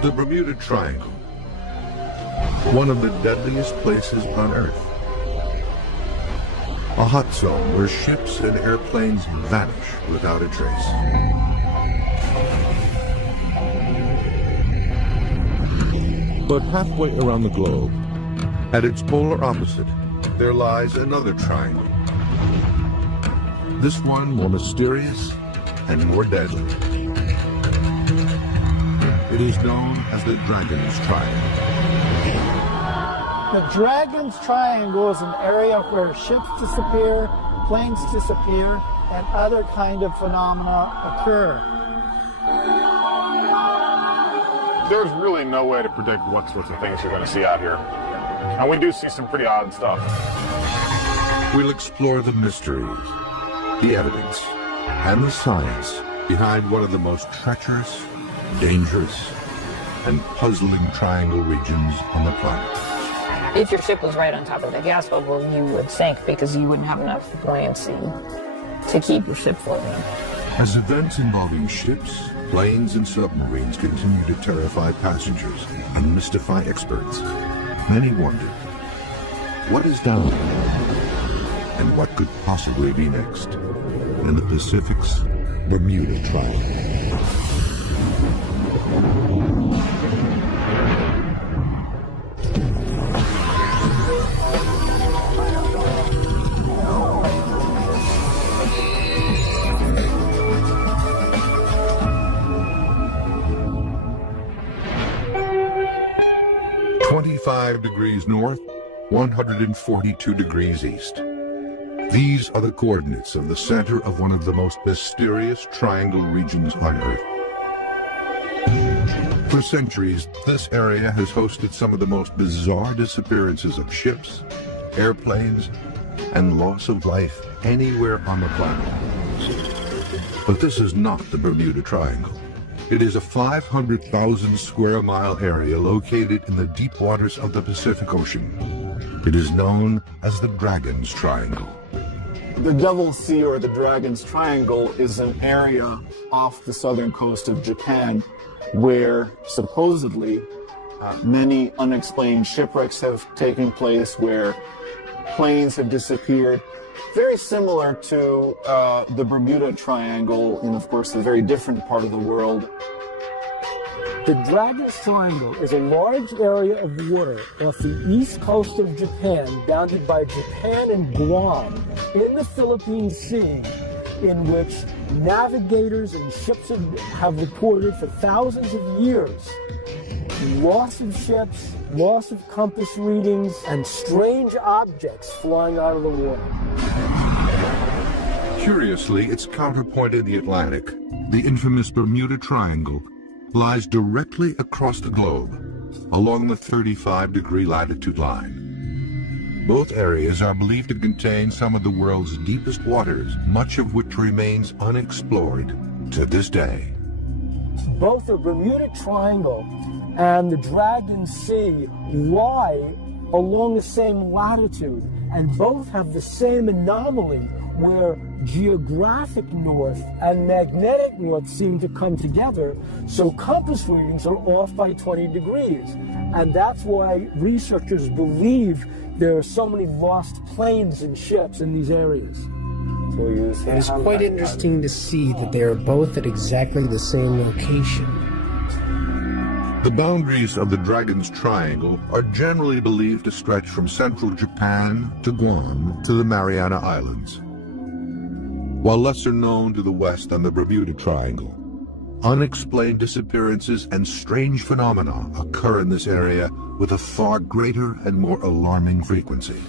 The Bermuda Triangle, one of the deadliest places on Earth. A hot zone where ships and airplanes vanish without a trace. But halfway around the globe, at its polar opposite, there lies another triangle. This one more mysterious and more deadly. It is known as the Dragon's Triangle. The Dragon's Triangle is an area where ships disappear, planes disappear, and other kind of phenomena occur. There's really no way to predict what sorts of things you're going to see out here. And we do see some pretty odd stuff. We'll explore the mysteries, the evidence, and the science behind one of the most treacherous, dangerous, and puzzling triangle regions on the planet. If your ship was right on top of the gas bubble, you would sink because you wouldn't have enough buoyancy to keep your ship floating. As events involving ships, planes, and submarines continue to terrify passengers and mystify experts, many wonder, what is down there? And what could possibly be next in the Pacific's Bermuda Triangle? 25 degrees north, 142 degrees east. These are the coordinates of the center of one of the most mysterious triangle regions on Earth. For centuries, this area has hosted some of the most bizarre disappearances of ships, airplanes, and loss of life anywhere on the planet. But this is not the Bermuda Triangle. It is a 500,000 square mile area located in the deep waters of the Pacific Ocean. It is known as the Dragon's Triangle. The Devil's Sea, or the Dragon's Triangle, is an area off the southern coast of Japan where supposedly many unexplained shipwrecks have taken place, where planes have disappeared. Very similar to the Bermuda Triangle in, of course, a very different part of the world. The Dragon's Triangle is a large area of water off the east coast of Japan, bounded by Japan and Guam, in the Philippine Sea, in which navigators and ships have reported for thousands of years loss of ships, loss of compass readings, and strange objects flying out of the water. Curiously, its counterpoint in the Atlantic, the infamous Bermuda Triangle, lies directly across the globe, along the 35-degree latitude line. Both areas are believed to contain some of the world's deepest waters, much of which remains unexplored to this day. Both the Bermuda Triangle and the Dragon's Sea lie along the same latitude, and both have the same anomaly where geographic north and magnetic north seem to come together, so compass readings are off by 20 degrees. And that's why researchers believe there are so many lost planes and ships in these areas. It is quite interesting to see that they are both at exactly the same location. The boundaries of the Dragon's Triangle are generally believed to stretch from central Japan to Guam to the Mariana Islands. While lesser known to the west than the Bermuda Triangle, unexplained disappearances and strange phenomena occur in this area with a far greater and more alarming frequency.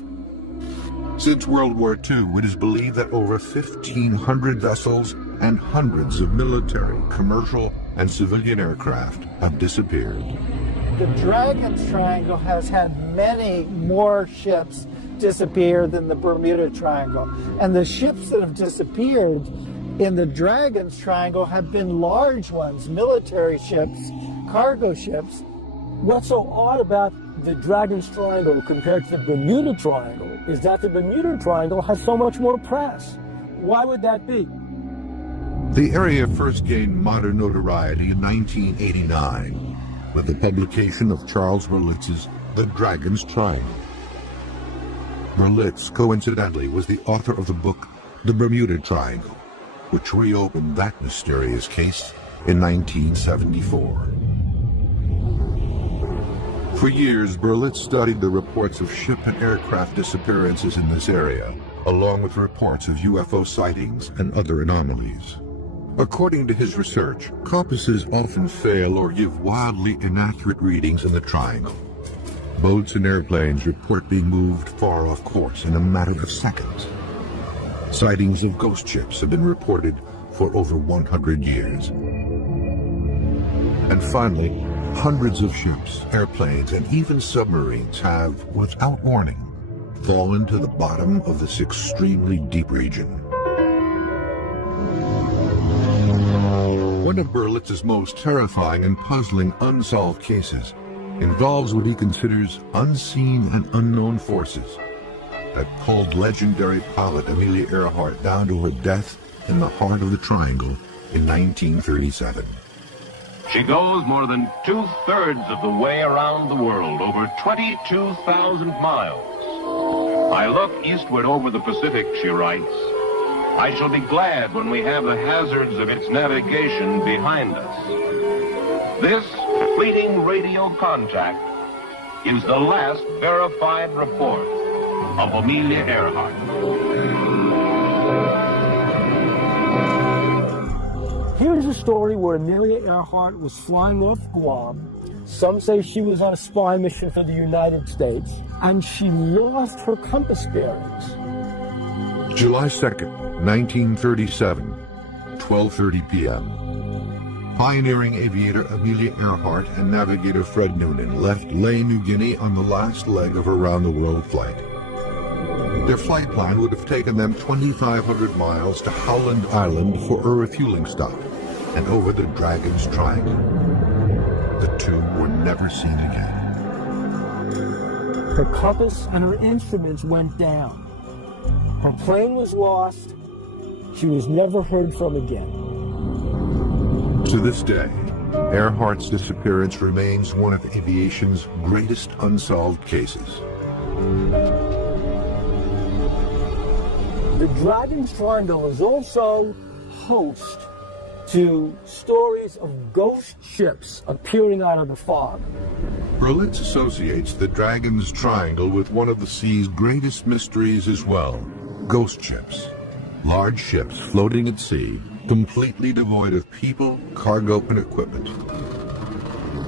Since World War II, it is believed that over 1,500 vessels and hundreds of military, commercial, and civilian aircraft have disappeared. The Dragon's Triangle has had many more ships disappear than the Bermuda Triangle. And the ships that have disappeared in the Dragon's Triangle have been large ones, military ships, cargo ships. What's so odd about the Dragon's Triangle compared to the Bermuda Triangle is that the Bermuda Triangle has so much more press. Why would that be? The area first gained modern notoriety in 1989 with the publication of Charles Berlitz's The Dragon's Triangle. Berlitz, coincidentally, was the author of the book The Bermuda Triangle, which reopened that mysterious case in 1974. For years, Berlitz studied the reports of ship and aircraft disappearances in this area, along with reports of UFO sightings and other anomalies. According to his research, compasses often fail or give wildly inaccurate readings in the triangle. Boats and airplanes report being moved far off course in a matter of seconds. Sightings of ghost ships have been reported for over 100 years. And finally, hundreds of ships, airplanes, and even submarines have, without warning, fallen to the bottom of this extremely deep region. One of Berlitz's most terrifying and puzzling unsolved cases involves what he considers unseen and unknown forces that pulled legendary pilot Amelia Earhart down to her death in the heart of the Triangle in 1937. She goes more than 2/3 of the way around the world, over 22,000 miles. I look eastward over the Pacific, she writes. I shall be glad when we have the hazards of its navigation behind us. This fleeting radio contact is the last verified report of Amelia Earhart. Here's a story where Amelia Earhart was flying off Guam. Some say she was on a spy mission for the United States, and she lost her compass bearings. July 2nd, 1937, 12:30 p.m. Pioneering aviator Amelia Earhart and navigator Fred Noonan left Lae, New Guinea on the last leg of her round-the-world flight. Their flight plan would have taken them 2,500 miles to Howland Island for a refueling stop and over the Dragon's Triangle. The two were never seen again. Her compass and her instruments went down. Her plane was lost. She was never heard from again. To this day, Earhart's disappearance remains one of aviation's greatest unsolved cases. The Dragon's Triangle is also host to stories of ghost ships appearing out of the fog. Berlitz associates the Dragon's Triangle with one of the sea's greatest mysteries as well, ghost ships. Large ships floating at sea, completely devoid of people, cargo, and equipment.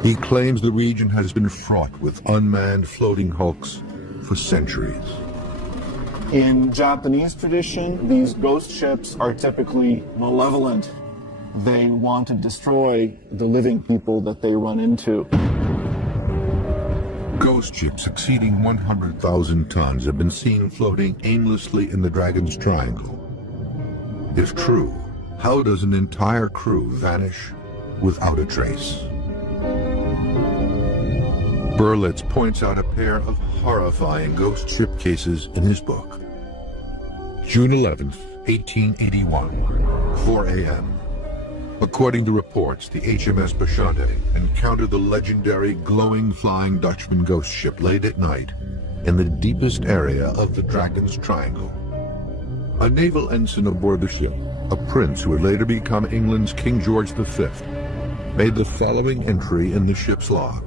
He claims the region has been fraught with unmanned floating hulks for centuries. In Japanese tradition, these ghost ships are typically malevolent. They want to destroy the living people that they run into. Ghost ships exceeding 100,000 tons have been seen floating aimlessly in the Dragon's Triangle. If true, how does an entire crew vanish without a trace? Berlitz points out a pair of horrifying ghost ship cases in his book. June 11th, 1881, 4 a.m. According to reports, the HMS Bashante encountered the legendary glowing Flying Dutchman ghost ship late at night in the deepest area of the Dragon's Triangle. A naval ensign aboard the ship, a prince who would later become England's King George V, made the following entry in the ship's log.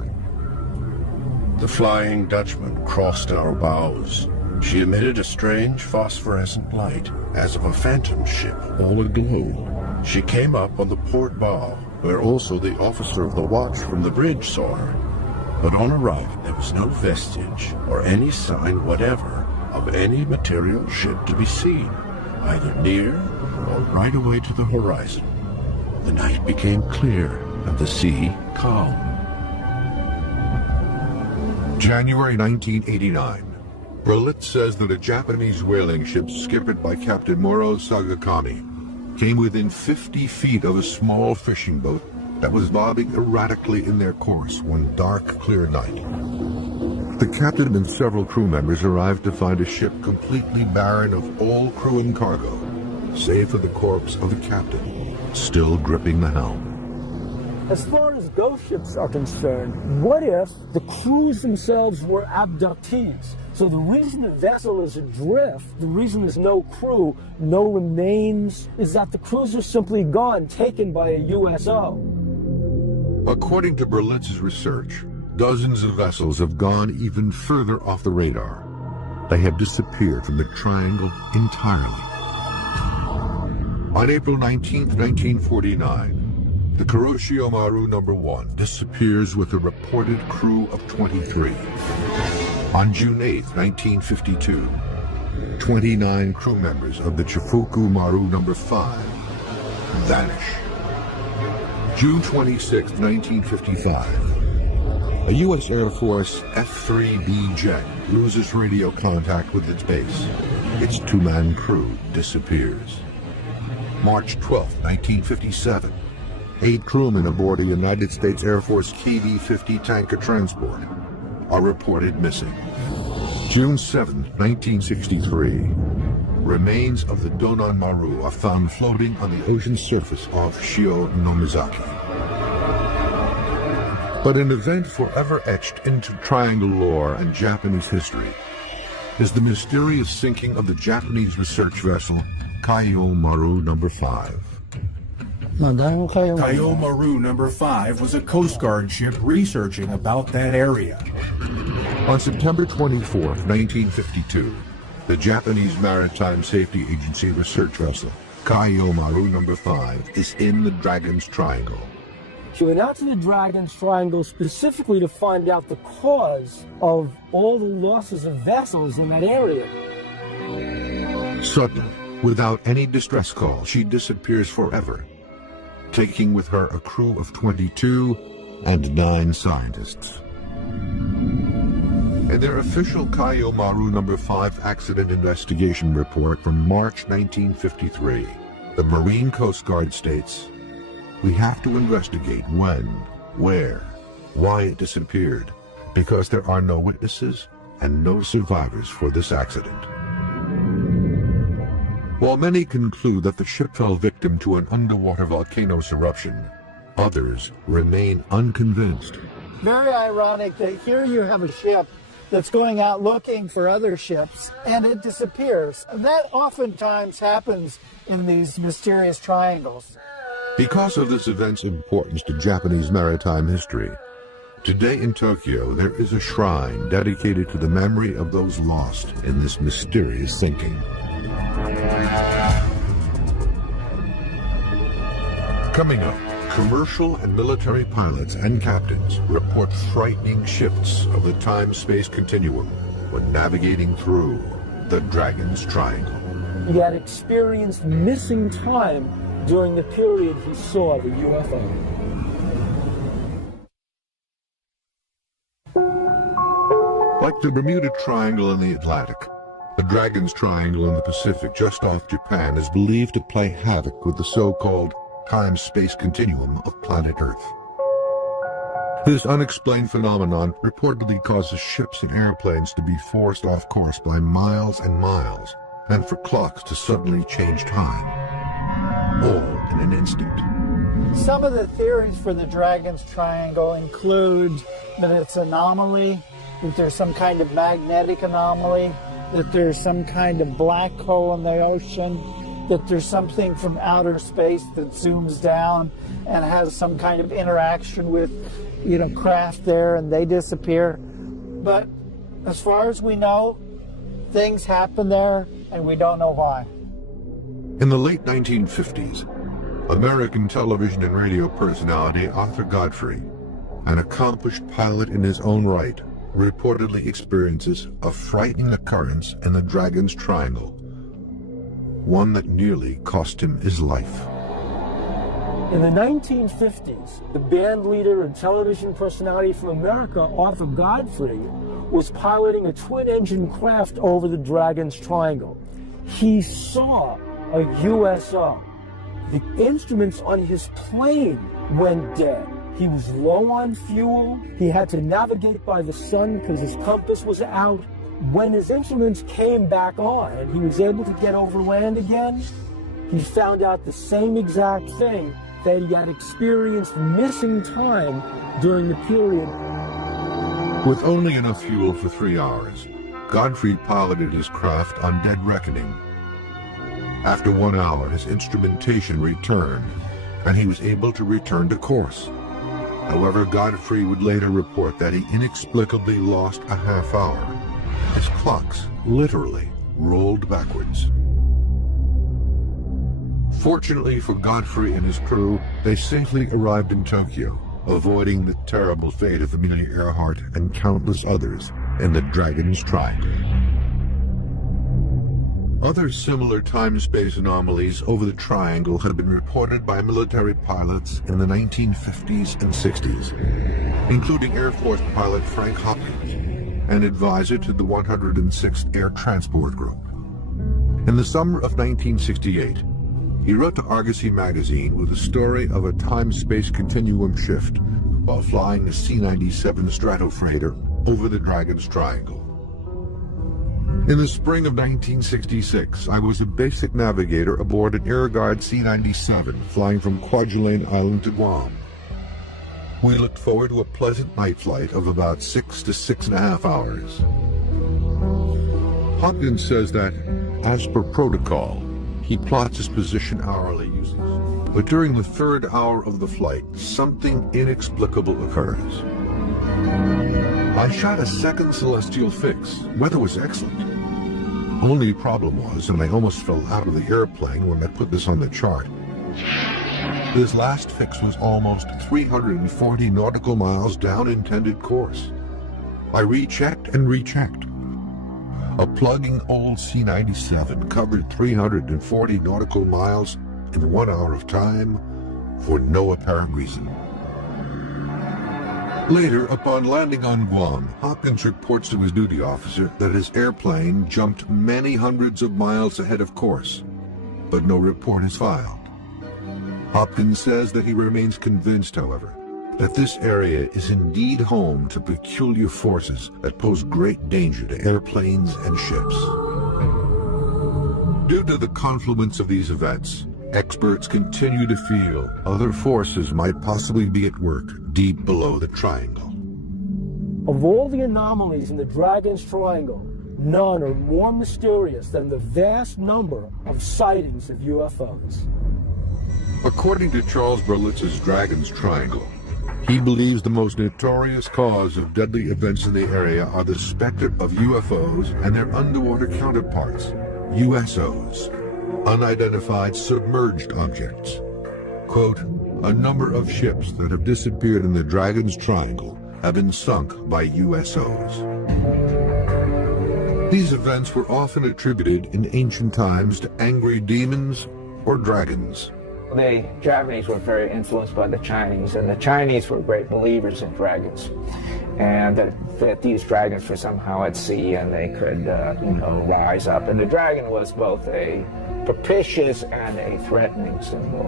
The Flying Dutchman crossed our bows. She emitted a strange phosphorescent light, as of a phantom ship, all aglow. She came up on the port bow, where also the officer of the watch from the bridge saw her. But on arrival, there was no vestige or any sign whatever of any material ship to be seen, either near or right away to the horizon. The night became clear and the sea calm. January 1989. Berlitz says that a Japanese whaling ship skippered by Captain Moro Sagakami came within 50 feet of a small fishing boat that was bobbing erratically in their course one dark, clear night. The captain and several crew members arrived to find a ship completely barren of all crew and cargo, save for the corpse of the captain, still gripping the helm. As far as ghost ships are concerned, what if the crews themselves were abductees? So the reason the vessel is adrift, the reason there's no crew, no remains, is that the crews are simply gone, taken by a USO. According to Berlitz's research, dozens of vessels have gone even further off the radar. They have disappeared from the triangle entirely. On April 19, 1949, the Kuroshio Maru No. 1 disappears with a reported crew of 23. On June 8, 1952, 29 crew members of the Chifuku Maru No. 5 vanish. June 26, 1955, a U.S. Air Force F-3B jet loses radio contact with its base. Its two-man crew disappears. March 12, 1957, 8 crewmen aboard a United States Air Force KV-50 tanker transport are reported missing. June 7, 1963, remains of the Donan Maru are found floating on the ocean surface off Shio Nomizaki. But an event forever etched into triangle lore and Japanese history is the mysterious sinking of the Japanese research vessel Kaio Maru No. 5. Kaio Maru No. 5 was a Coast Guard ship researching about that area. On September 24, 1952, the Japanese Maritime Safety Agency research vessel Kaio Maru No. 5 is in the Dragon's Triangle. She went out to the Dragon's Triangle specifically to find out the cause of all the losses of vessels in that area. Suddenly, without any distress call, she disappears forever, taking with her a crew of 22 and 9 scientists. In their official Kaio Maru No. 5 accident investigation report from March 1953, the Marine Coast Guard states, "We have to investigate when, where, why it disappeared, because there are no witnesses and no survivors for this accident." While many conclude that the ship fell victim to an underwater volcano's eruption, others remain unconvinced. Very ironic that here you have a ship that's going out looking for other ships and it disappears. And that oftentimes happens in these mysterious triangles. Because of this event's importance to Japanese maritime history, today in Tokyo there is a shrine dedicated to the memory of those lost in this mysterious sinking. Coming up, commercial and military pilots and captains report frightening shifts of the time-space continuum when navigating through the Dragon's Triangle. He had experienced missing time during the period he saw the UFO. Like the Bermuda Triangle in the Atlantic, the Dragon's Triangle in the Pacific just off Japan is believed to play havoc with the so-called time-space continuum of planet Earth. This unexplained phenomenon reportedly causes ships and airplanes to be forced off course by miles and miles, and for clocks to suddenly change time, all in an instant. Some of the theories for the Dragon's Triangle include that it's an anomaly, that there's some kind of magnetic anomaly, that there's some kind of black hole in the ocean, that there's something from outer space that zooms down and has some kind of interaction with, craft there and they disappear. But as far as we know, things happen there and we don't know why. In the late 1950s, American television and radio personality Arthur Godfrey, an accomplished pilot in his own right, reportedly experiences a frightening occurrence in the Dragon's Triangle, one that nearly cost him his life. In the 1950s, the band leader and television personality from America, Arthur Godfrey, was piloting a twin-engine craft over the Dragon's Triangle. He saw a USO. The instruments on his plane went dead. He was low on fuel. He had to navigate by the sun because his compass was out. When his instruments came back on and he was able to get over land again, he found out the same exact thing that he had experienced missing time during the period. With only enough fuel for 3 hours, Godfrey piloted his craft on dead reckoning. After 1 hour, his instrumentation returned, and he was able to return to course. However, Godfrey would later report that he inexplicably lost a half hour. His clocks literally rolled backwards. Fortunately for Godfrey and his crew, they safely arrived in Tokyo, avoiding the terrible fate of Amelia Earhart and countless others in the Dragon's Triangle. Other similar time-space anomalies over the Triangle had been reported by military pilots in the 1950s and 60s, including Air Force pilot Frank Hopkins, an advisor to the 106th Air Transport Group. In the summer of 1968, he wrote to Argosy magazine with a story of a time-space continuum shift while flying a C-97 Stratofreighter over the Dragon's Triangle. In the spring of 1966, I was a basic navigator aboard an Air Guard C-97 flying from Kwajalein Island to Guam. We looked forward to a pleasant night flight of about 6 to 6.5 hours. Hopkins says that, as per protocol, he plots his position hourly using, but during the third hour of the flight, something inexplicable occurs. I shot a second celestial fix. Weather was excellent. Only problem was, and I almost fell out of the airplane when I put this on the chart, this last fix was almost 340 nautical miles down intended course. I rechecked and rechecked. A plugging old C-97 covered 340 nautical miles in 1 hour of time for no apparent reason. Later, upon landing on Guam, Hopkins reports to his duty officer that his airplane jumped many hundreds of miles ahead of course, but no report is filed. Hopkins says that he remains convinced, however, that this area is indeed home to peculiar forces that pose great danger to airplanes and ships. Due to the confluence of these events, experts continue to feel other forces might possibly be at work deep below the Triangle. Of all the anomalies in the Dragon's Triangle, none are more mysterious than the vast number of sightings of UFOs. According to Charles Berlitz's Dragon's Triangle, he believes the most notorious cause of deadly events in the area are the specter of UFOs and their underwater counterparts, USOs, unidentified submerged objects. Quote, a number of ships that have disappeared in the Dragon's Triangle have been sunk by USOs. These events were often attributed in ancient times to angry demons or dragons. The Japanese were very influenced by the Chinese, and the Chinese were great believers in dragons, and that these dragons were somehow at sea and they could, rise up. And the dragon was both a propitious and a threatening symbol.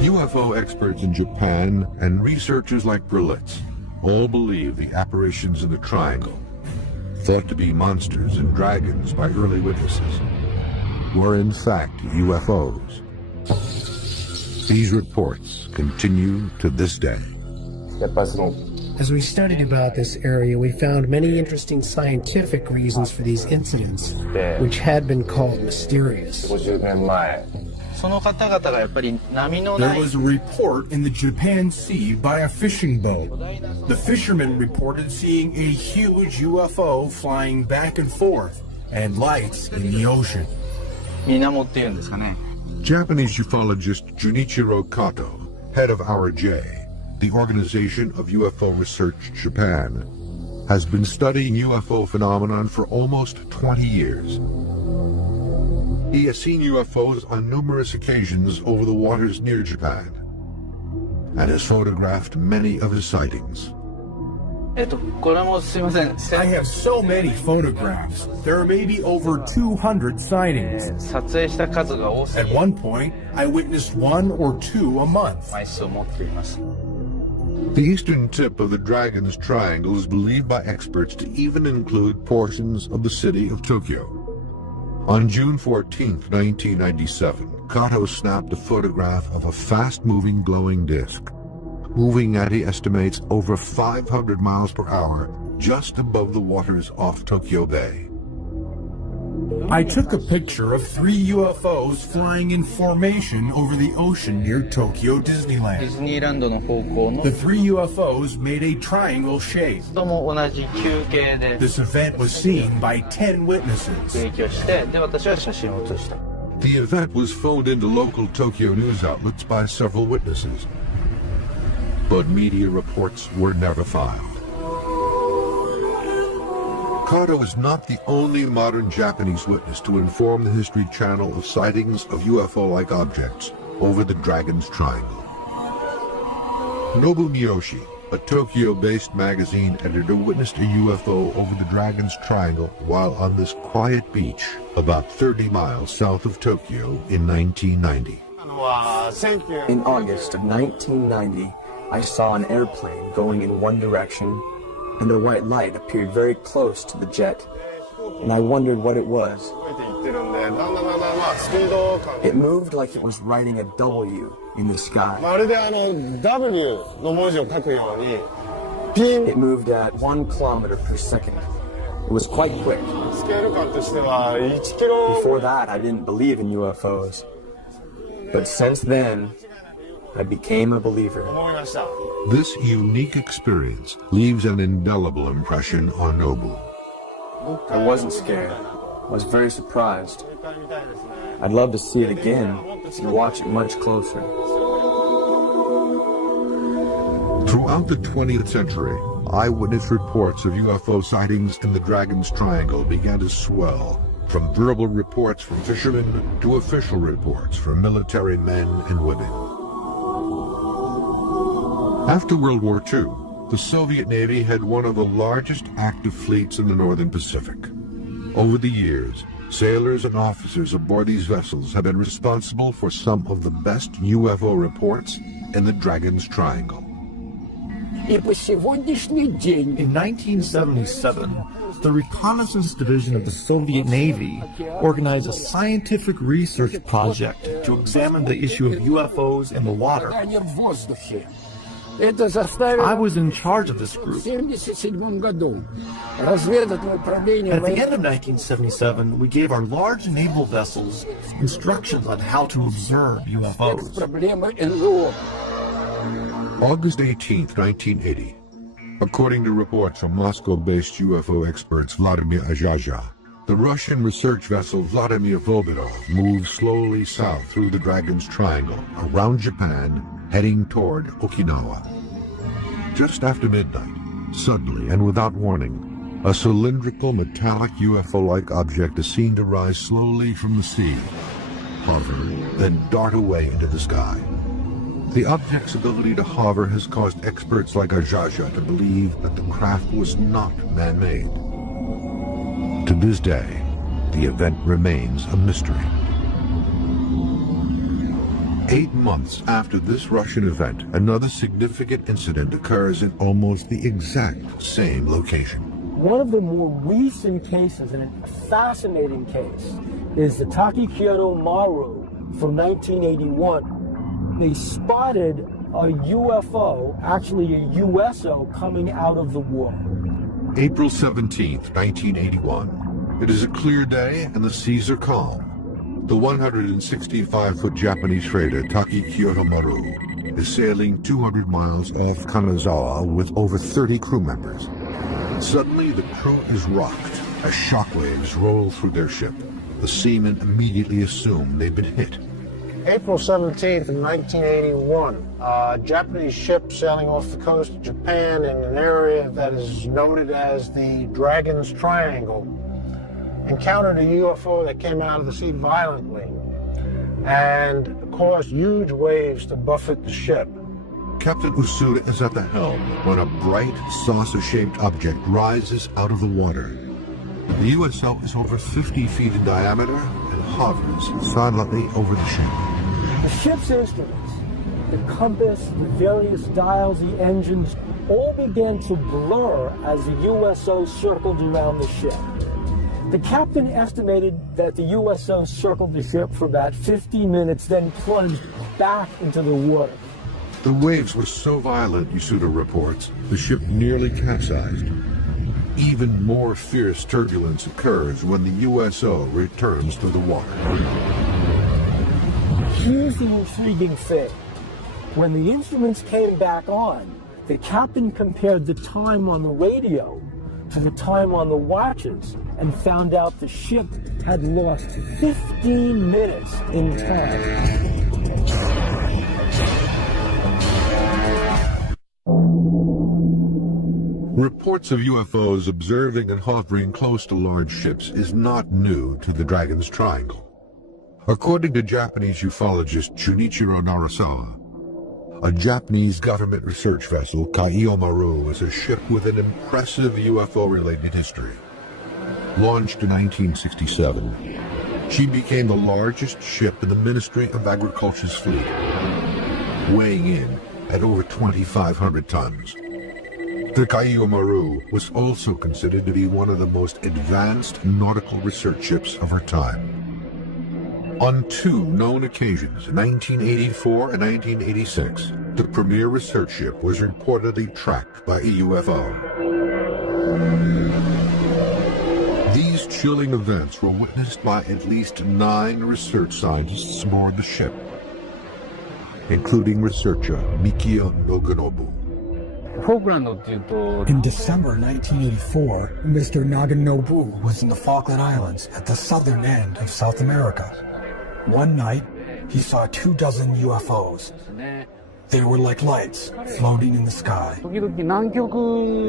UFO experts in Japan and researchers like Berlitz all believe the apparitions in the Triangle, thought to be monsters and dragons by early witnesses, were in fact UFOs. These reports continue to this day. As we studied about this area, we found many interesting scientific reasons for these incidents, which had been called mysterious. There was a report in the Japan Sea by a fishing boat. The fishermen reported seeing a huge UFO flying back and forth, and lights in the ocean. Japanese ufologist Junichiro Kato, head of RJ, the Organization of UFO Research Japan, has been studying UFO phenomenon for almost 20 years. He has seen UFOs on numerous occasions over the waters near Japan and has photographed many of his sightings. I have so many photographs. There are maybe over 200 sightings. At one point, I witnessed 1 or 2 a month. The eastern tip of the Dragon's Triangle is believed by experts to even include portions of the city of Tokyo. On June 14, 1997, Kato snapped a photograph of a fast-moving glowing disk, moving at, he estimates, over 500 miles per hour just above the waters off Tokyo Bay. I took a picture of 3 UFOs flying in formation over the ocean near Tokyo Disneyland. The 3 UFOs made a triangle shape. This event was seen by 10 witnesses. The event was phoned into local Tokyo news outlets by several witnesses, but media reports were never filed. Kato is not the only modern Japanese witness to inform the History Channel of sightings of UFO-like objects over the Dragon's Triangle. Nobu Miyoshi, a Tokyo-based magazine editor, witnessed a UFO over the Dragon's Triangle while on this quiet beach about 30 miles south of Tokyo in 1990. In August of 1990, I saw an airplane going in one direction, and a white light appeared very close to the jet, and I wondered what it was. It moved like it was writing a W in the sky. It moved at 1 kilometer per second. It was quite quick. Before that, I didn't believe in UFOs. But since then, I became a believer. This unique experience leaves an indelible impression on Nobu. I wasn't scared. I was very surprised. I'd love to see it again and watch it much closer. Throughout the 20th century, eyewitness reports of UFO sightings in the Dragon's Triangle began to swell, from verbal reports from fishermen to official reports from military men and women. After World War II, the Soviet Navy had one of the largest active fleets in the Northern Pacific. Over the years, sailors and officers aboard these vessels have been responsible for some of the best UFO reports in the Dragon's Triangle. In 1977, the Reconnaissance Division of the Soviet Navy organized a scientific research project to examine the issue of UFOs in the water. I was in charge of this group. At the end of 1977, we gave our large naval vessels instructions on how to observe UFOs. August 18, 1980. According to reports from Moscow-based UFO experts Vladimir Ajaja, the Russian research vessel Vladimir Volbidov moved slowly south through the Dragon's Triangle, around Japan, heading toward Okinawa. Just after midnight, suddenly and without warning, a cylindrical metallic UFO-like object is seen to rise slowly from the sea, hover, then dart away into the sky. The object's ability to hover has caused experts like Ajaja to believe that the craft was not man-made. To this day, the event remains a mystery. 8 months after this Russian event, another significant incident occurs in almost the exact same location. One of the more recent cases, and a fascinating case, is the Takikyoto Maru from 1981. They spotted a UFO, actually a USO, coming out of the water. April 17, 1981. It is a clear day and the seas are calm. The 165-foot Japanese freighter Takikyoto Maru is sailing 200 miles off Kanazawa with over 30 crew members. Suddenly, the crew is rocked as shockwaves roll through their ship. The seamen immediately assume they've been hit. April 17th, 1981, a Japanese ship sailing off the coast of Japan in an area that is noted as the Dragon's Triangle encountered a UFO that came out of the sea violently and caused huge waves to buffet the ship. Captain Usuda is at the helm when a bright, saucer-shaped object rises out of the water. The USO is over 50 feet in diameter and hovers silently over the ship. The ship's instruments, the compass, the various dials, the engines, all began to blur as the USO circled around the ship. The captain estimated that the USO circled the ship for about 15 minutes, then plunged back into the water. The waves were so violent, Yasuda reports, the ship nearly capsized. Even more fierce turbulence occurs when the USO returns to the water. Here's the intriguing thing. When the instruments came back on, the captain compared the time on the radio to the time on the watches and found out the ship had lost 15 minutes in time. Reports of UFOs observing and hovering close to large ships is not new to the Dragon's Triangle. According to Japanese ufologist Junichiro Narasawa, a Japanese government research vessel, Kaiyo Maru, is a ship with an impressive UFO-related history. Launched in 1967, she became the largest ship in the Ministry of Agriculture's fleet, weighing in at over 2,500 tons. The Kaiyo Maru was also considered to be one of the most advanced nautical research ships of her time. On two known occasions, 1984 and 1986, the premier research ship was reportedly tracked by a UFO. These chilling events were witnessed by at least 9 research scientists aboard the ship, including researcher Mikio Noganobu. In December 1984, Mr. Naganobu was in the Falkland Islands at the southern end of South America. One night, he saw 24 UFOs. They were like lights floating in the sky.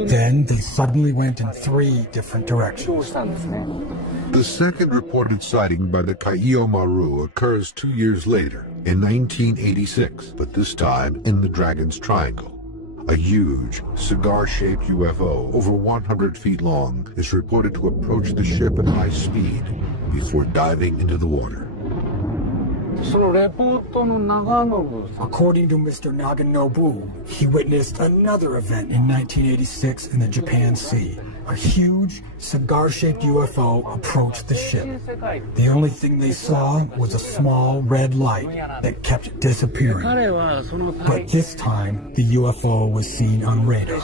Then they suddenly went in 3 different directions. The second reported sighting by the Kaiyo Maru occurs 2 years later, in 1986, but this time in the Dragon's Triangle. A huge, cigar-shaped UFO, over 100 feet long, is reported to approach the ship at high speed before diving into the water. According to Mr. Naganobu, he witnessed another event in 1986 in the Japan Sea. A huge, cigar-shaped UFO approached the ship. The only thing they saw was a small red light that kept disappearing. But this time, the UFO was seen on radar.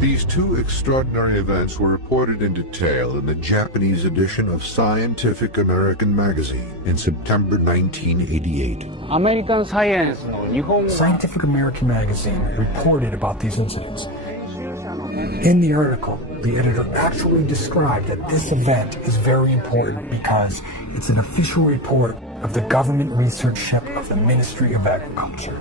These 2 extraordinary events were reported in detail in the Japanese edition of Scientific American magazine in September 1988. Scientific American magazine reported about these incidents. In the article, the editor actually described that this event is very important because it's an official report of the government research ship of the Ministry of Agriculture.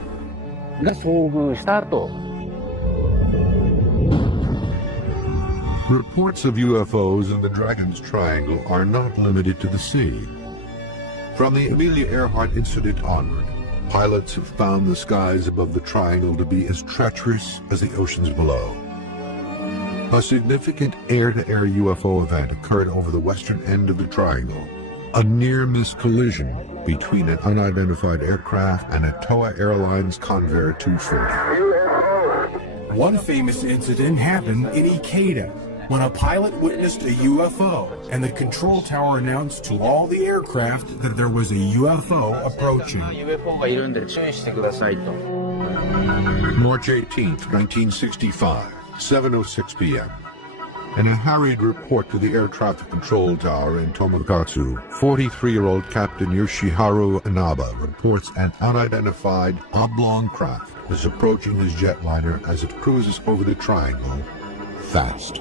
Reports of UFOs in the Dragon's Triangle are not limited to the sea. From the Amelia Earhart incident onward, pilots have found the skies above the triangle to be as treacherous as the oceans below. A significant air-to-air UFO event occurred over the western end of the triangle. A near-miss collision between an unidentified aircraft and a Toa Airlines Convair 240. One famous incident happened in Ikeda, when a pilot witnessed a UFO, and the control tower announced to all the aircraft that there was a UFO approaching. March 18th, 1965, 7:06 p.m. In a harried report to the air traffic control tower in Tomogatsu, 43-year-old Captain Yoshiharu Inaba reports an unidentified oblong craft is approaching his jetliner as it cruises over the triangle fast.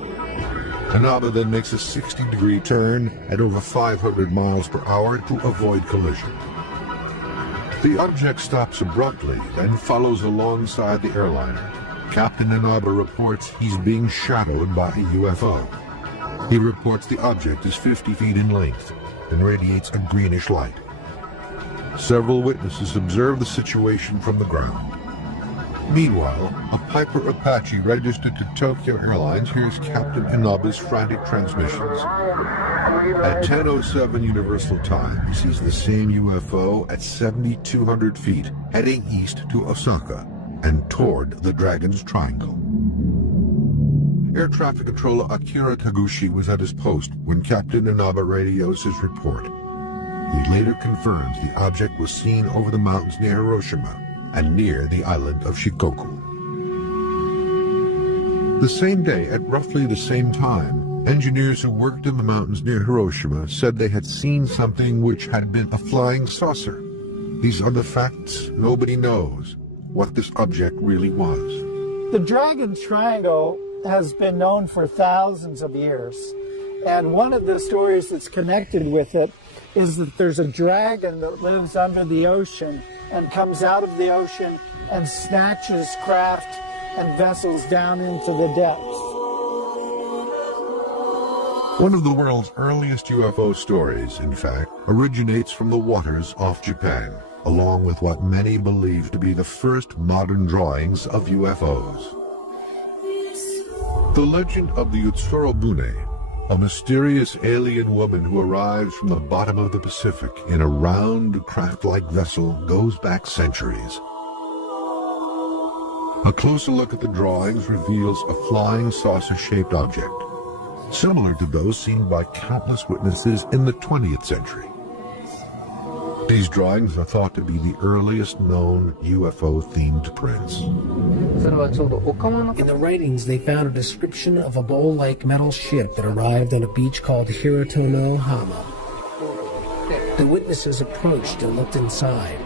Inaba then makes a 60-degree turn at over 500 miles per hour to avoid collision. The object stops abruptly, then follows alongside the airliner. Captain Inaba reports he's being shadowed by a UFO. He reports the object is 50 feet in length and radiates a greenish light. Several witnesses observe the situation from the ground. Meanwhile, a Piper Apache registered to Tokyo Airlines hears Captain Inaba's frantic transmissions. At 10:07 Universal Time, he sees the same UFO at 7,200 feet, heading east to Osaka and toward the Dragon's Triangle. Air traffic controller Akira Taguchi was at his post when Captain Inaba radios his report. He later confirms the object was seen over the mountains near Hiroshima and near the island of Shikoku. The same day, at roughly the same time, engineers who worked in the mountains near Hiroshima said they had seen something which had been a flying saucer. These are the facts. Nobody knows what this object really was. The Dragon's Triangle has been known for thousands of years. And one of the stories that's connected with it is that there's a dragon that lives under the ocean and comes out of the ocean and snatches craft and vessels down into the depths. One of the world's earliest UFO stories, in fact, originates from the waters off Japan, along with what many believe to be the first modern drawings of UFOs. The legend of the Utsuro Bune, a mysterious alien woman who arrives from the bottom of the Pacific in a round, craft-like vessel, goes back centuries. A closer look at the drawings reveals a flying saucer-shaped object, similar to those seen by countless witnesses in the 20th century. These drawings are thought to be the earliest known UFO-themed prints. In the writings, they found a description of a bowl-like metal ship that arrived on a beach called Hiratono Hama. The witnesses approached and looked inside.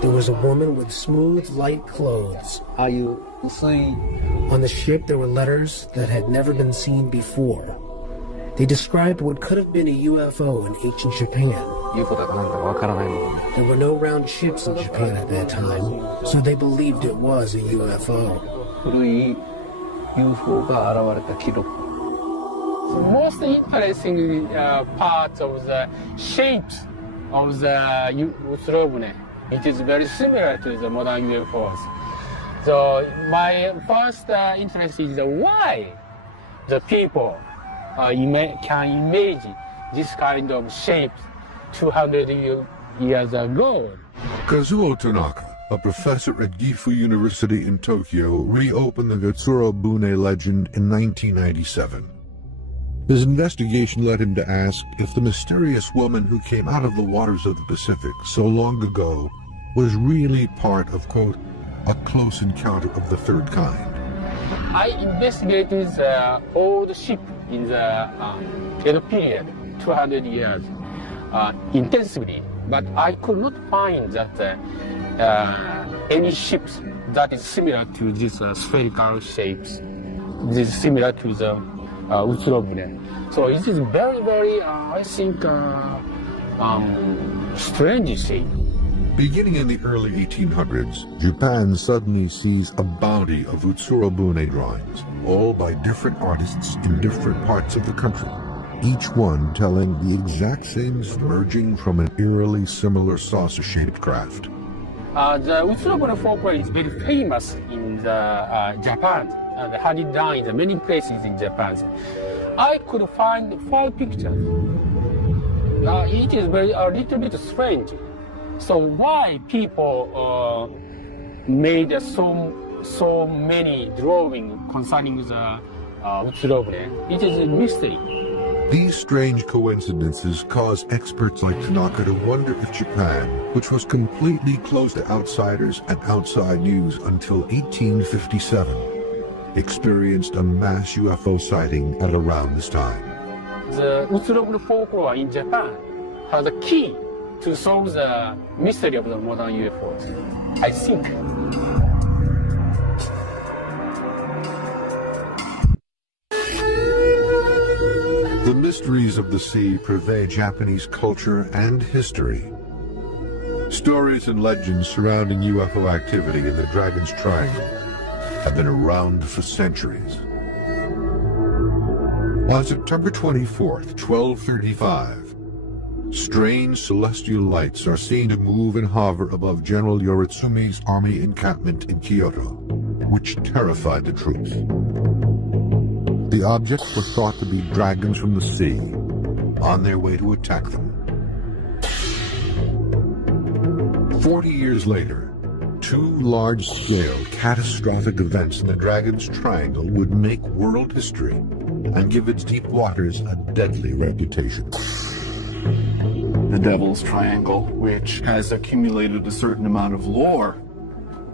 There was a woman with smooth, light clothes. On the ship, there were letters that had never been seen before. They described what could have been a UFO in ancient Japan. There were no round ships in Japan at that time, so they believed it was a UFO. The most interesting part of the shape of the Utsuro Bune, it is very similar to the modern UFOs. So my first interest is why the people can imagine this kind of shape 200 years ago. Kazuo Tanaka, a professor at Gifu University in Tokyo, reopened the Utsuro Bune legend in 1997. His investigation led him to ask if the mysterious woman who came out of the waters of the Pacific so long ago was really part of, quote, a close encounter of the third kind. I investigated the old ship in the Edo period, 200 years, intensively, but I could not find that any ships that is similar to these spherical shapes. This is similar to the Utsuro Bune. So it is very, very, I think, strange shape. Beginning in the early 1800s, Japan suddenly sees a bounty of Utsuro Bune drawings, all by different artists in different parts of the country, each one telling the exact same emerging from an eerily similar saucer-shaped craft. The Utsuro Bune folklore is very famous in Japan, and handed down in many places in Japan. I could find 5 pictures. It is very a little bit strange. So why people made so many drawings concerning the Utsuro Bune? It is a mystery. These strange coincidences cause experts like Tanaka to wonder if Japan, which was completely closed to outsiders and outside news until 1857, experienced a mass UFO sighting at around this time. The Utsuro Bune folklore in Japan has a key to solve the mystery of the modern UFOs, I think. The mysteries of the sea pervade Japanese culture and history. Stories and legends surrounding UFO activity in the Dragon's Triangle have been around for centuries. On September 24th, 1235, strange celestial lights are seen to move and hover above General Yoritsumi's army encampment in Kyoto, which terrified the troops. The objects were thought to be dragons from the sea, on their way to attack them. 40 years later, two large-scale catastrophic events in the Dragon's Triangle would make world history and give its deep waters a deadly reputation. The Devil's Triangle, which has accumulated a certain amount of lore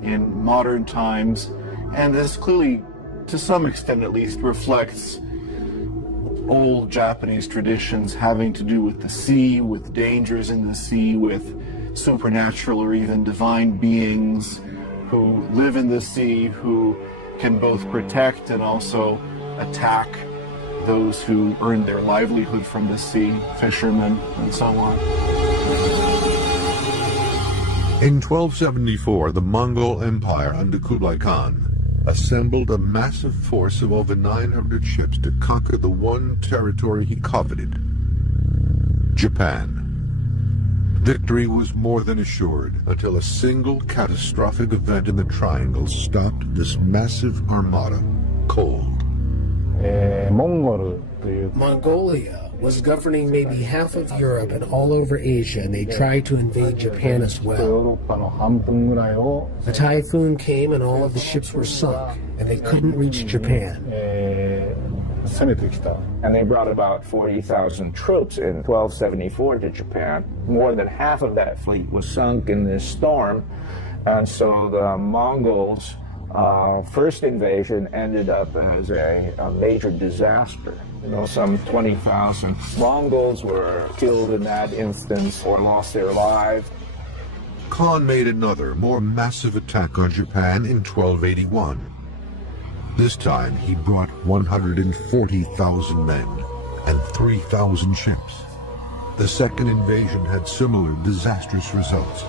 in modern times, and this clearly, to some extent at least, reflects old Japanese traditions having to do with the sea, with dangers in the sea, with supernatural or even divine beings who live in the sea, who can both protect and also attack those who earn their livelihood from the sea, fishermen and so on. In 1274, the Mongol Empire under Kublai Khan assembled a massive force of over 900 ships to conquer the one territory he coveted, Japan. Victory was more than assured until a single catastrophic event in the Triangle stopped this massive armada cold. Mongolia was governing maybe half of Europe and all over Asia, and they tried to invade Japan as well. A typhoon came and all of the ships were sunk, and they couldn't reach Japan. And they brought about 40,000 troops in 1274 to Japan. More than half of that fleet was sunk in this storm, and so the Mongols' first invasion ended up as a major disaster. You know, some 20,000 Mongols were killed in that instance or lost their lives. Khan made another, more massive attack on Japan in 1281. This time he brought 140,000 men and 3,000 ships. The second invasion had similar disastrous results.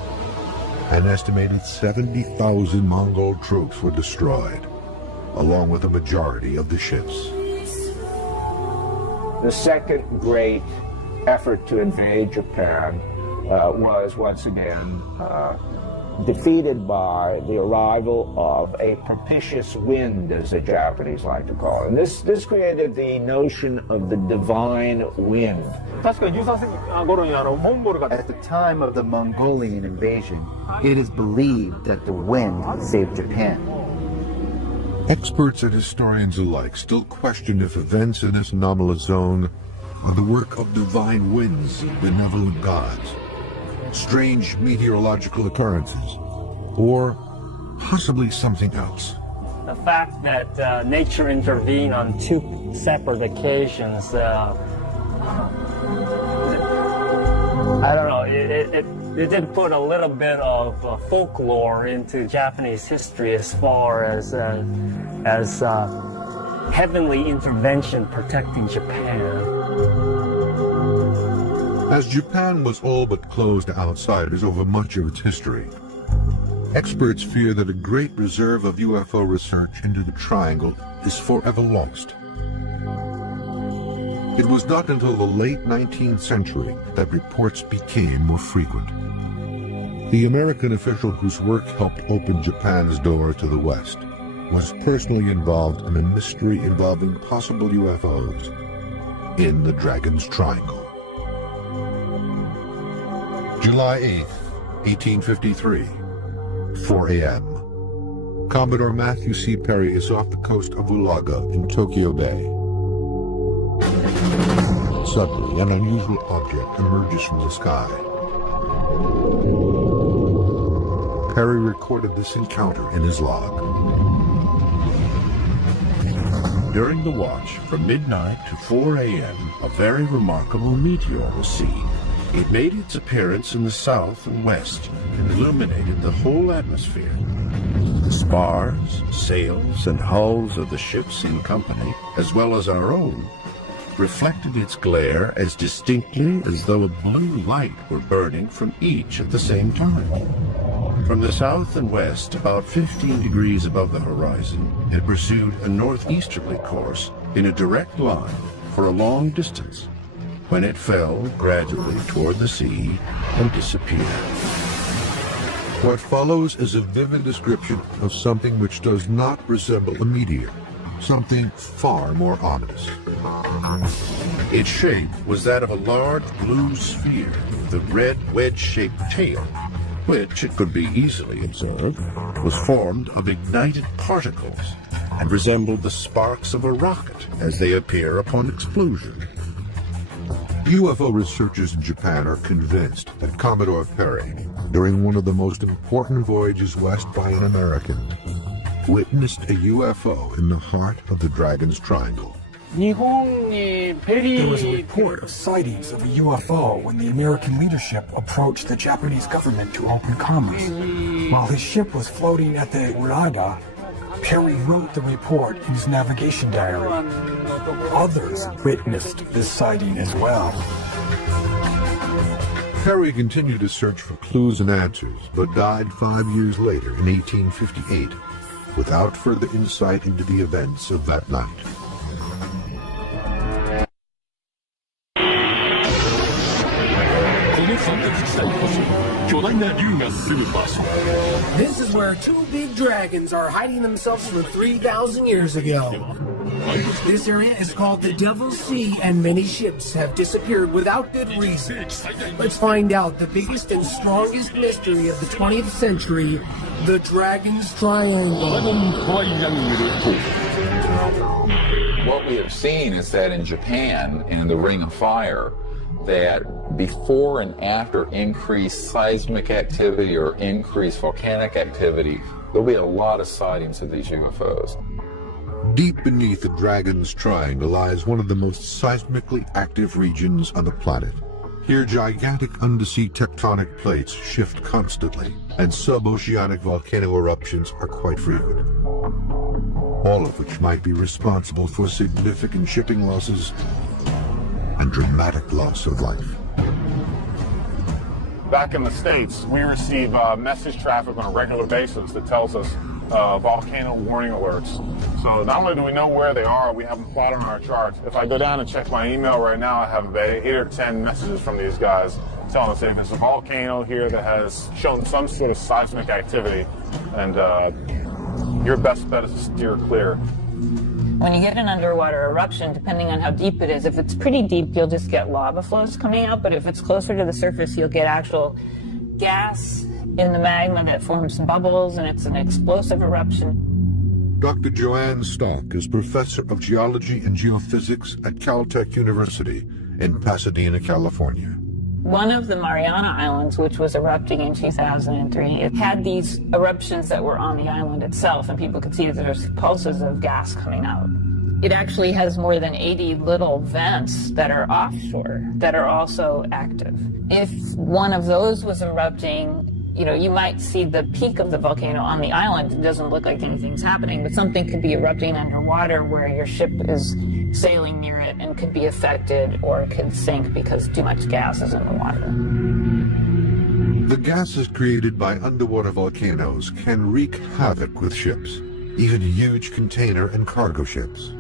An estimated 70,000 Mongol troops were destroyed, along with a majority of the ships. The second great effort to invade Japan was once again defeated by the arrival of a propitious wind, as the Japanese like to call it. And this created the notion of the divine wind. At the time of the Mongolian invasion, it is believed that the wind saved Japan. Experts and historians alike still question if events in this anomalous zone are the work of divine winds, benevolent gods, strange meteorological occurrences, or possibly something else. The fact that nature intervened on two separate occasions, I don't know, it did put a little bit of folklore into Japanese history as far as heavenly intervention protecting Japan. As Japan was all but closed to outsiders over much of its history, experts fear that a great reserve of UFO research into the Triangle is forever lost. It was not until the late 19th century that reports became more frequent. The American official whose work helped open Japan's door to the West was personally involved in a mystery involving possible UFOs in the Dragon's Triangle. July 8th, 1853, 4 a.m. Commodore Matthew C. Perry is off the coast of Ulaga in Tokyo Bay. Suddenly, an unusual object emerges from the sky. Perry recorded this encounter in his log. During the watch, from midnight to 4 a.m., a very remarkable meteor was seen. It made its appearance in the south and west and illuminated the whole atmosphere. The spars, sails, and hulls of the ships in company, as well as our own, reflected its glare as distinctly as though a blue light were burning from each at the same time. From the south and west, about 15 degrees above the horizon, it pursued a northeasterly course in a direct line for a long distance, when it fell gradually toward the sea and disappeared. What follows is a vivid description of something which does not resemble a meteor, something far more ominous. Its shape was that of a large blue sphere with a red wedge-shaped tail, which, it could be easily observed, was formed of ignited particles and resembled the sparks of a rocket as they appear upon explosion. UFO researchers in Japan are convinced that Commodore Perry, during one of the most important voyages west by an American, witnessed a UFO in the heart of the Dragon's Triangle. There was a report of sightings of a UFO when the American leadership approached the Japanese government to open commerce. While his ship was floating at the Uraga, Perry wrote the report in his navigation diary. Others witnessed this sighting as well. Perry continued to search for clues and answers, but died 5 years later in 1858, without further insight into the events of that night. This is where two big dragons are hiding themselves from 3,000 years ago. This area is called the Devil's Sea, and many ships have disappeared without good reason. Let's find out the biggest and strongest mystery of the 20th century, the Dragon's Triangle. What we have seen is that in Japan and the Ring of Fire, that before and after increased seismic activity or increased volcanic activity, there'll be a lot of sightings of these UFOs. Deep beneath the Dragon's Triangle lies one of the most seismically active regions on the planet. Here, gigantic undersea tectonic plates shift constantly, and sub-oceanic volcano eruptions are quite frequent, all of which might be responsible for significant shipping losses and dramatic loss of life. Back in the States, we receive message traffic on a regular basis that tells us volcano warning alerts. So not only do we know where they are, we have them plotted on our charts. If I go down and check my email right now, I have about 8 or 10 messages from these guys telling us if there's a volcano here that has shown some sort of seismic activity, and your best bet is to steer clear. When you get an underwater eruption, depending on how deep it is, if it's pretty deep, you'll just get lava flows coming out, but if it's closer to the surface, you'll get actual gas in the magma that forms some bubbles, and it's an explosive eruption. Dr. Joanne Stock is professor of geology and geophysics at Caltech University in Pasadena, California. One of the Mariana Islands, which was erupting in 2003, it had these eruptions that were on the island itself, and people could see that there's pulses of gas coming out. It actually has more than 80 little vents that are offshore that are also active. If one of those was erupting, you know, you might see the peak of the volcano on the island. It doesn't look like anything's happening, but something could be erupting underwater where your ship is sailing near it and could be affected or could sink because too much gas is in the water. The gases created by underwater volcanoes can wreak havoc with ships, even huge container and cargo ships.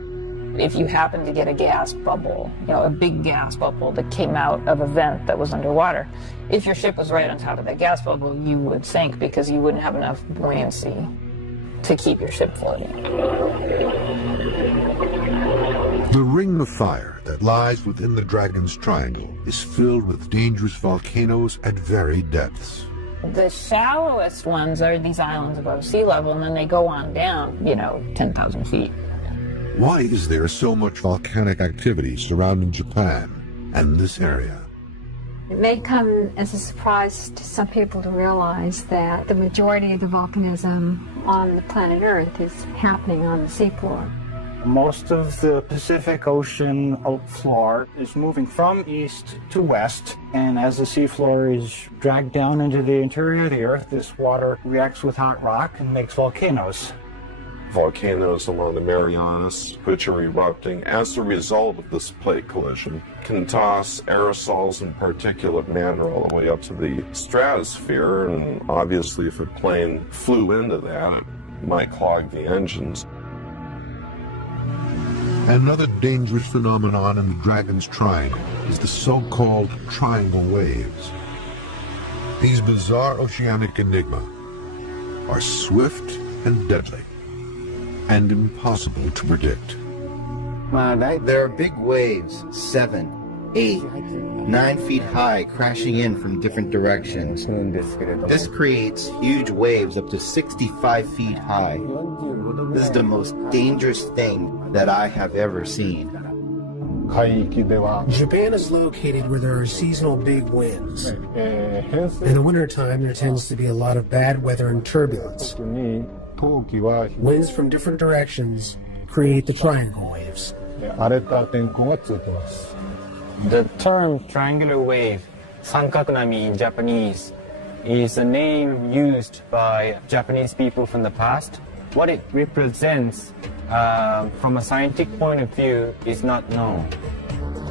If you happen to get a gas bubble, you know, a big gas bubble that came out of a vent that was underwater, if your ship was right on top of that gas bubble, you would sink because you wouldn't have enough buoyancy to keep your ship floating. The Ring of Fire that lies within the Dragon's Triangle is filled with dangerous volcanoes at varied depths. The shallowest ones are these islands above sea level, and then they go on down, 10,000 feet. Why is there so much volcanic activity surrounding Japan and this area? It may come as a surprise to some people to realize that the majority of the volcanism on the planet Earth is happening on the seafloor. Most of the Pacific Ocean floor is moving from east to west, and as the seafloor is dragged down into the interior of the Earth, this water reacts with hot rock and makes volcanoes. Volcanoes along the Marianas, which are erupting as a result of this plate collision, can toss aerosols and particulate matter all the way up to the stratosphere, and obviously if a plane flew into that, it might clog the engines. Another dangerous phenomenon in the Dragon's Triangle is the so-called triangle waves. These bizarre oceanic enigma are swift and deadly, and impossible to predict. There are big waves, 7 8, 9 feet high, crashing in from different directions. This creates huge waves up to 65 feet high. This is the most dangerous thing that I have ever seen. Japan is located where there are seasonal big winds. In the wintertime, there tends to be a lot of bad weather and turbulence. Winds from different directions create the triangle waves. The term triangular wave, sankakunami in Japanese, is a name used by Japanese people from the past. What it represents from a scientific point of view is not known.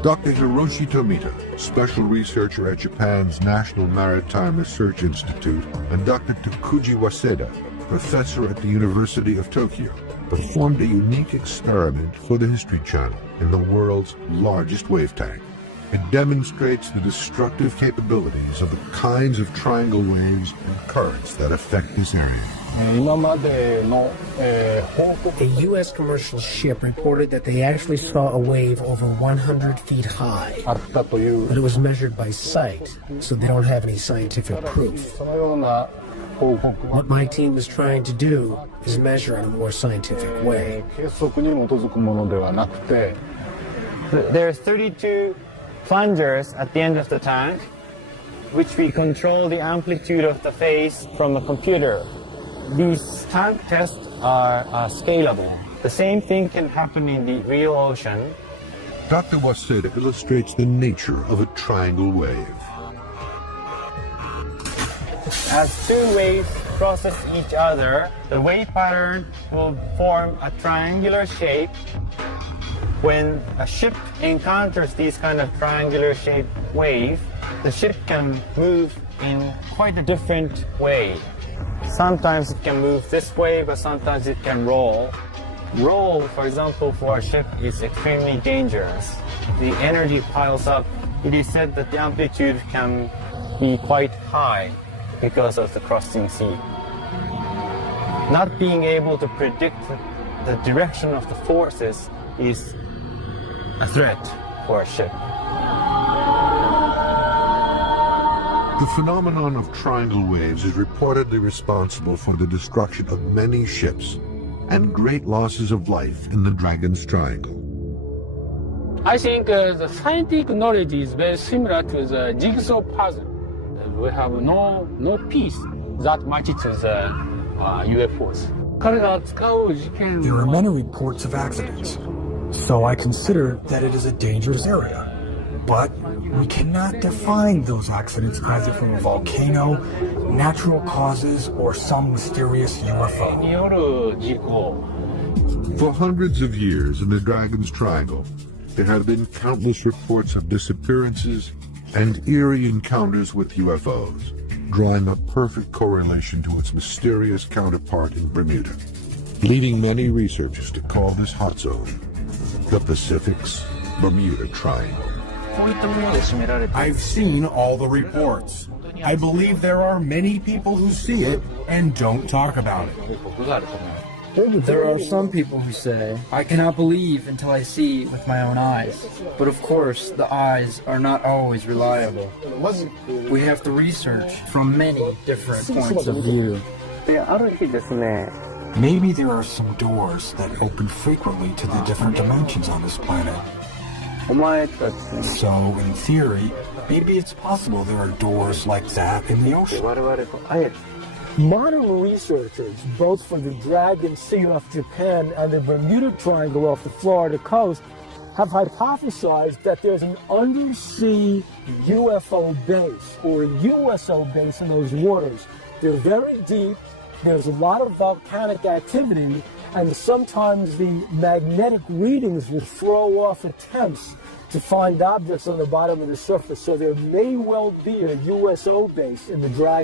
Dr. Hiroshi Tomita, special researcher at Japan's National Maritime Research Institute, and Dr. Takuji Waseda, professor at the University of Tokyo, performed a unique experiment for the History Channel in the world's largest wave tank. It demonstrates the destructive capabilities of the kinds of triangle waves and currents that affect this area. A U.S. commercial ship reported that they actually saw a wave over 100 feet high, but it was measured by sight, so they don't have any scientific proof. What my team is trying to do is measure in a more scientific way. There's 32 plungers at the end of the tank, which we control the amplitude of the phase from a computer. These tank tests are scalable. The same thing can happen in the real ocean. Dr. Waseda illustrates the nature of a triangle wave. As two waves process each other, the wave pattern will form a triangular shape. When a ship encounters these kind of triangular shaped wave, the ship can move in quite a different way. Sometimes it can move this way, but sometimes it can roll. Roll, for example, for a ship is extremely dangerous. The energy piles up. It is said that the amplitude can be quite high because of the crossing sea. Not being able to predict the direction of the forces is a threat for a ship. The phenomenon of triangle waves is reportedly responsible for the destruction of many ships and great losses of life in the Dragon's Triangle. I think the scientific knowledge is very similar to the jigsaw puzzle. We have no piece that matches the UFOs. There are many reports of accidents, so I consider that it is a dangerous area. But we cannot define those accidents either from a volcano, natural causes, or some mysterious UFO. For hundreds of years in the Dragon's Triangle, there have been countless reports of disappearances and eerie encounters with UFOs, drawing a perfect correlation to its mysterious counterpart in Bermuda, leading many researchers to call this hot zone the Pacific's Bermuda Triangle. I've seen all the reports. I believe there are many people who see it and don't talk about it. There are some people who say, I cannot believe until I see with my own eyes. But of course, the eyes are not always reliable. We have to research from many different points of view. Maybe there are some doors that open frequently to the different dimensions on this planet. So, in theory, maybe it's possible there are doors like that in the ocean. Modern researchers, both for the Dragon Sea off Japan and the Bermuda Triangle off the Florida coast, have hypothesized that there's an undersea UFO base or a USO base in those waters. They're very deep, there's a lot of volcanic activity, and sometimes the magnetic readings will throw off attempts to find objects on the bottom of the surface. So there may well be a USO base in the Dragon